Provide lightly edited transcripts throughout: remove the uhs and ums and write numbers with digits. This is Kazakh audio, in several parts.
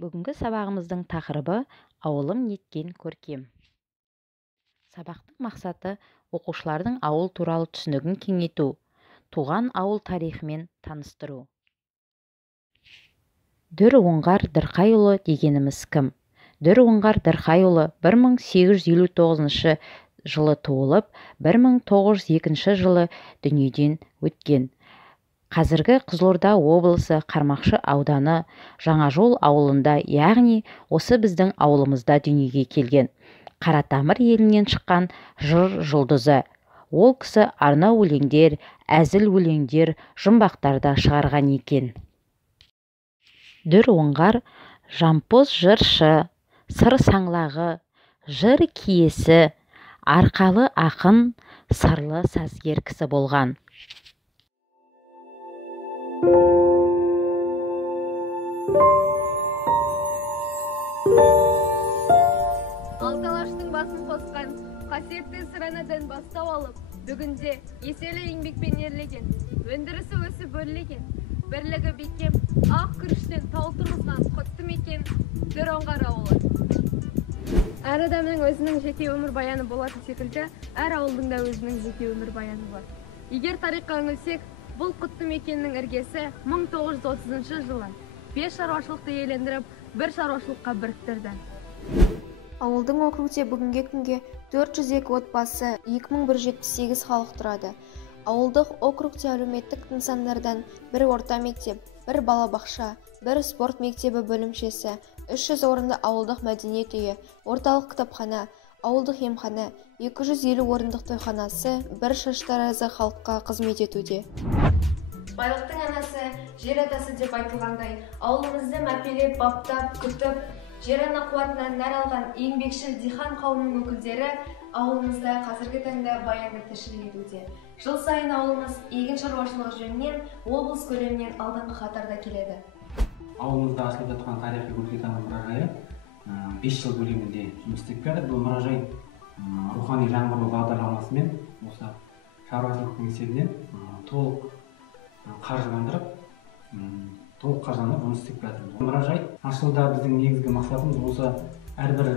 Бүгінгі сабағымыздың тақырыбы ауылым неткен көркем. Сабақтың мақсаты оқушылардың ауыл туралы түсінігін кеңейту, туған ауыл тарихымен таныстыру. Дүр Оңғар Дырқайұлы дегеніміз кім? Дүр Оңғар Дырқайұлы 1859 жылы туылып, 1902 жылы дүниеден өткен. Қазіргі Қызылорда облысы Қармақшы ауданы Жаңажол ауылында, яғни осы біздің ауылымызда дүниеге келген. Қаратамыр елінен шыққан жыр жұлдызы. Ол кісі арна өлеңдер, әзіл өлеңдер, жұмбақтарда шығарған екен. Дүр Оңғар жампоз жыршы, сыр саңлағы, жыр киесі, арқалы ақын, сырлы сазгер кісі болған. Алталаштың басын қосқан қасиетті сыранадан бастау алып, бүгінде еселі еңбекпен ерлеген, өндірісі өсіп өрлеген, бірлігі бекем, ақ күріштен тау тұрғызған құтты мекен Дүр Оңғар ауылы. Әр адамның өзінің жеке өмір баяны болатын секілді, әр ауылдың да өзінің жеке өмір баяны бар. Егер тарихқа үңілсек, бұл құтты мекеннің іргесі 1930 жылы 5 шаруашылықты иелендіріп, бір шаруашылыққа біріктірді. Ауылдың округте бүгінгі күнге 402 отбасы, 2178 халық тұрады. Ауылдық округте әлеуметтік нысандардан бір орта мектеп, бір балабақша, бір спорт мектебі бөлімшесі, 300 орынды ауылдық мәдениет үйі, орталық кітапхана, ауылдық емхана, 250 орындық тойханасы, бір шаштаразы халыққа қызмет етуде. Байлықтың анасы, жер атасы деп айтылғандай, ауылымызды мәпелеп, баптап, күтіп, жер ана қуатынан нәр алған еңбекшіл диқан қауымының өкілдері ауылымызда қазіргі таңда баянды тіршілік етуде. Жыл сайын ауылымыз егін шаруашылығы жөнінен облыс көлемінен алдыңғы қатарда келеді. Ауылымызда ашылып жатқан тарихи өлкетану мұражайы 5 жыл көлемінде жұмыс істеп келеді. Бұл мұражай рухани жаңғыру бағдарламасымен осы шаруашылықтың есебінен толық қаржыландырып жұмыс істеп келеді. Мұражай ашылуда біздің негізгі мақсатымыз осы әрбір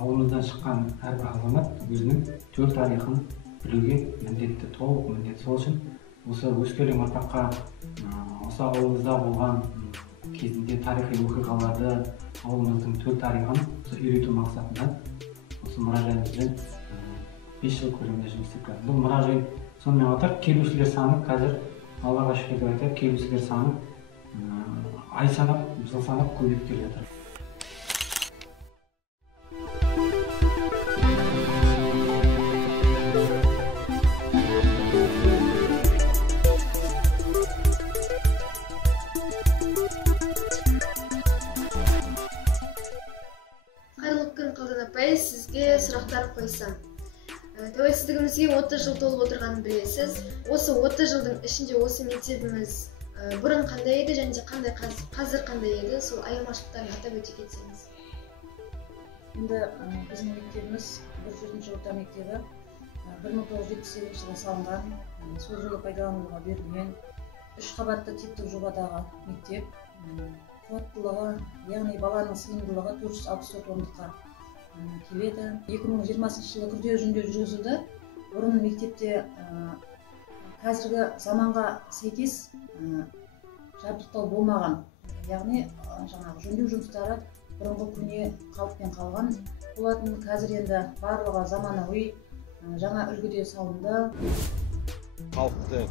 ауылымыздан шыққан әрбір азамат өзінің төл тарихын білуге міндетті, толық міндетті. Сол үшін осы өскелең ұрпаққа осы ауылымызда болған кезінде тарихи оқиғаларды, ауылымыздың төл тарихын үйрету мақсатында осы мұражайымызбен 5 жыл көлемінде жұмыс істеп келеді. Бұл мұражай сонымен қатар келушілер саны қазір Аллаға шүкір деп айтайық, келушілер саны ай санап, жыл санап көбейіп келе жатыр. Қайырлы күн, Қалдан апай, сізге сұрақтар қойсам. Тәуелсіздігімізге 30 жыл толып отырғанын білесіз. Осы 30 жылдың ішінде осы мектебіміз бұрын қандай еді және қандай қазір қандай еді, сол айырмашылықтарын атап өте кетсеңіз. Енді біздің мектебіміз 120 орта мектебі 1978 жылы салынған, сол жылы пайдалануға берілген 3 қабатты типтік жобадағы мектеп. Қуаттылығы, яғни баланың сыйымдылығы 464 орындыққа келеді. 2020 жылы күрделі жөндеу жүргізілді. Бұрын мектепте қазіргі заманға сәйкес жабдықтау болмаған. Яғни жөндеу жұмыстары бұрынғы көне қалыппен қалған болатын. Қазір енді барлығы заманауи, жаңа үлгіде салынды. Халықты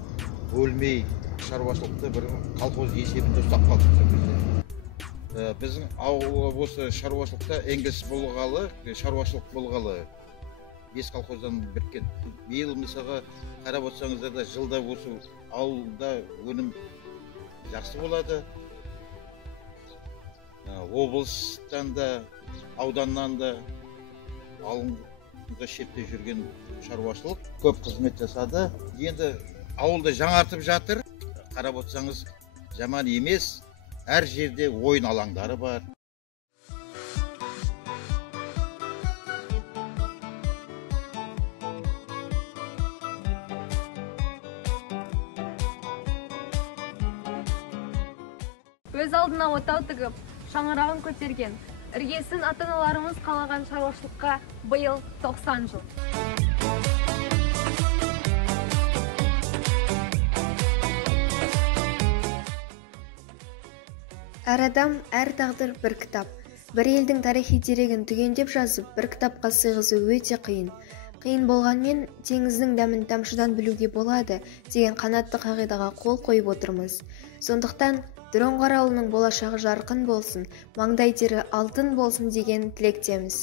бөлмей шаруашылықты бір колхоз есебінде ұстап қалдық. Біздің ауыл осы шаруашылықта еңгіз болғалы, шаруашылық болғалы 5 колхоздан біріккен. Биыл мысалға қарап отырсаңыздар да жылда осы ауылда өнім жақсы болады. Облыстан да, ауданнан да ауылда шетте жүрген шаруашылық көп қызмет жасады. Енді ауылды жаңартып жатыр. Қарап отырсаңыз жаман емес. Әр жерде ойын алаңдары бар. Өз алдына отау тігіп, шаңырағын көтерген. Іргесін ата-аналарымыз қалаған шаруашылыққа биыл 90 жыл. Әр адам, әр тағдыр бір кітап. Бір елдің тарихи дерегін түгендеп жазып, бір кітапқа сыйғызу өте қиын. Қиын болғанмен, теңіздің дәмін тамшыдан білуге болады деген қанатты қағидаға қол қойып отырмыз. Сондықтан, Дөңғар ауылының болашағы жарқын болсын, маңдай тері алтын болсын деген тілектеміз.